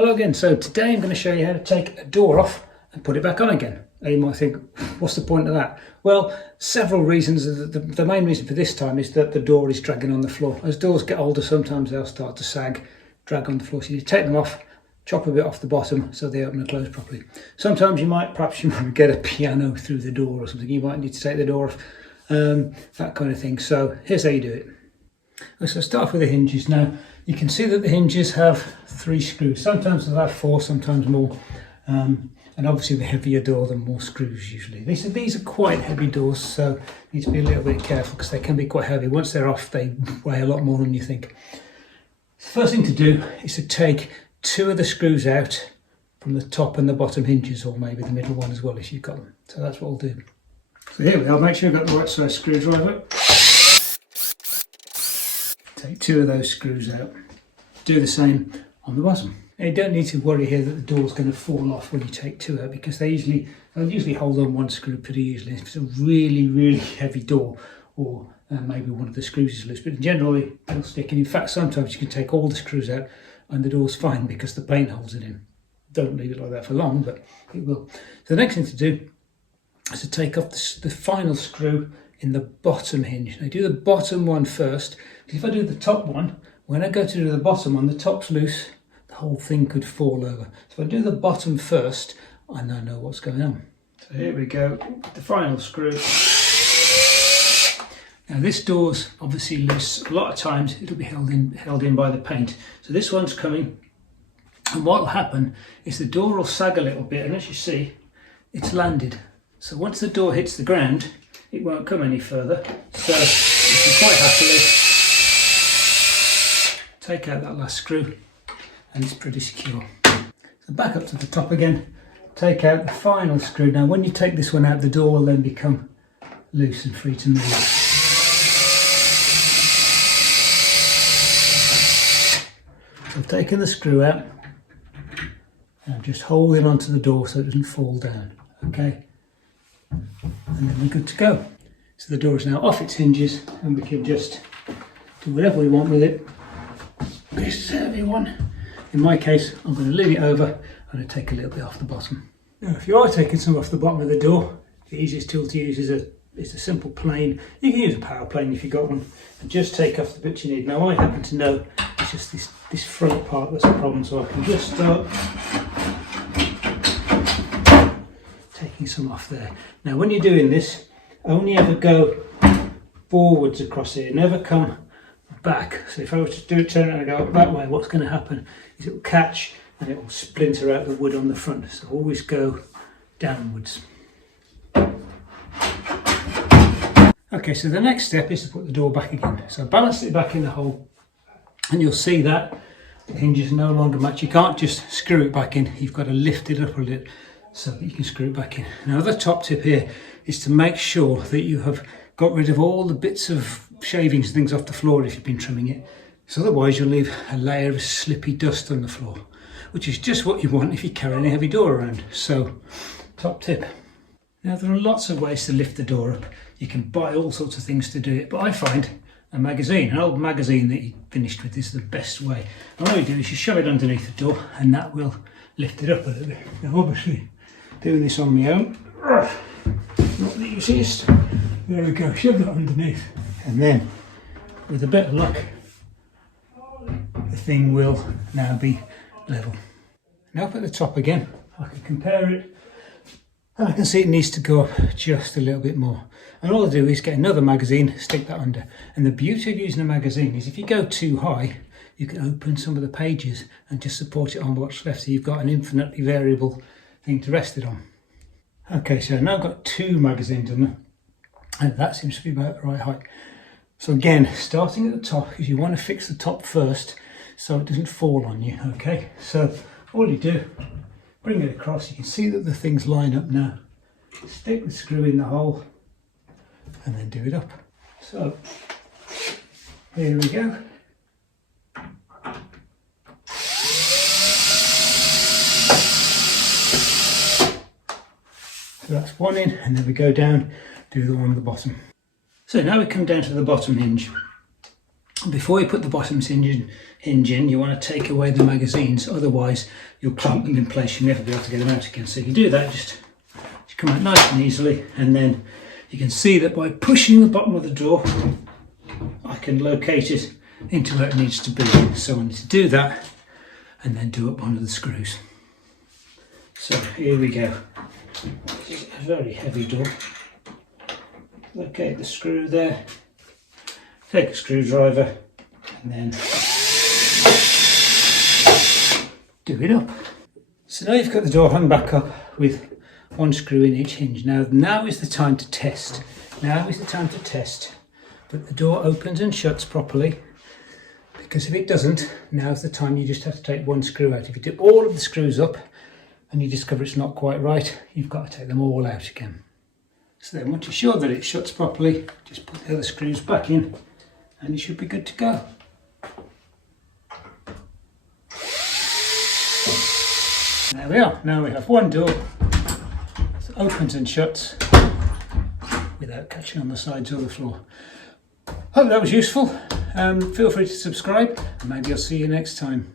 Hello again. So today I'm going to show you how to take a door off and put it back on again. Now you might think, what's the point of that? Well, several reasons. The main reason for this time is that the door is dragging on the floor. As doors get older, sometimes they'll start to sag, drag on the floor. So you take them off, chop a bit off the bottom so they open and close properly. Sometimes you might get a piano through the door or something. You might need to take the door off, that kind of thing. So here's how you do it. So start off with the hinges. Now you can see that the hinges have 3 screws. Sometimes they'll have 4, sometimes more. And obviously the heavier door, the more screws usually. These are quite heavy doors, so you need to be a little bit careful because they can be quite heavy. Once they're off, they weigh a lot more than you think. The first thing to do is to take 2 of the screws out from the top and the bottom hinges, or maybe the middle one as well if you've got them. So that's what we'll do. So here we are. Make sure you've got the right size screwdriver. Take 2 of those screws out. Do the same on the bottom. Now you don't need to worry here that the door's going to fall off when you take 2 out, because they'll usually hold on 1 screw pretty easily. If it's a really heavy door, or maybe one of the screws is loose, but generally it'll stick. And in fact, sometimes you can take all the screws out and the door's fine because the paint holds it in. Don't leave it like that for long, but it will. So the next thing to do is to take off the final screw in the bottom hinge. Now do the bottom one first, because if I do the top one, when I go to do the bottom one, the top's loose, the whole thing could fall over. So if I do the bottom first, I now know what's going on. So here we go, the final screw. Now this door's obviously loose. A lot of times it'll be held in by the paint. So this one's coming, and what will happen is the door will sag a little bit, and as you see, it's landed. So once the door hits the ground, it won't come any further. So you can quite happily take out that last screw, and it's pretty secure. So back up to the top again, take out the final screw. Now when you take this one out, the door will then become loose and free to move. So I've taken the screw out, and I'm just holding onto the door so it doesn't fall down, okay? And then we're good to go. So the door is now off its hinges, and we can just do whatever we want with it. This is a heavy one. In my case, I'm going to lean it over. I'm going to take a little bit off the bottom. Now, if you are taking some off the bottom of the door, the easiest tool to use is a simple plane. You can use a power plane if you've got one, and just take off the bits you need. Now, I happen to know it's just this front part that's a problem, so I can just start taking some off there. Now, when you're doing this, only ever go forwards across it. Never come back. So if I were to do it, turn around and go that way, what's going to happen is it will catch and it will splinter out the wood on the front. So always go downwards. Okay, so the next step is to put the door back again. So balance it back in the hole, and you'll see that the hinges no longer match. You can't just screw it back in. You've got to lift it up a little so that you can screw it back in. Now the top tip here is to make sure that you have got rid of all the bits of shavings and things off the floor if you've been trimming it. So otherwise you'll leave a layer of slippy dust on the floor, which is just what you want if you're carrying a heavy door around. So top tip. Now there are lots of ways to lift the door up. You can buy all sorts of things to do it, but I find an old magazine that you finished with is the best way. And all you do is you shove it underneath the door, and that will lift it up a little bit. Now obviously doing this on my own, not the easiest. There we go, shove that underneath, and then with a bit of luck the thing will now be level. Now up at the top again, I can compare it, and I can see it needs to go up just a little bit more. And all I do is get another magazine, stick that under. And the beauty of using a magazine is if you go too high, you can open some of the pages and just support it on what's left, so you've got an infinitely variable thing to rest it on. Okay, so now I've got 2 magazines on there, and that seems to be about the right height. So again, starting at the top, because you want to fix the top first so it doesn't fall on you, okay? So all you do, bring it across, you can see that the things line up now. Stick the screw in the hole, and then do it up. So here we go. So that's one in, and then we go down, do the one at the bottom. So now we come down to the bottom hinge. Before you put the bottom hinge in, you want to take away the magazines, otherwise you'll clamp them in place, you'll never be able to get them out again. So you can do that, just come out nice and easily, and then you can see that by pushing the bottom of the door, I can locate it into where it needs to be. So I need to do that and then do up one of the screws. So here we go. This is a very heavy door. Locate the screw there, take a screwdriver and then do it up. So now you've got the door hung back up with one screw in each hinge. Now is the time to test. Now is the time to test that the door opens and shuts properly, because if it doesn't, now's the time you just have to take one screw out. If you do all of the screws up and you discover it's not quite right, you've got to take them all out again. So then once you're sure that it shuts properly, just put the other screws back in and you should be good to go. There we are. Now we have one door that opens and shuts without catching on the sides or the floor. Hope that was useful. Feel free to subscribe and maybe I'll see you next time.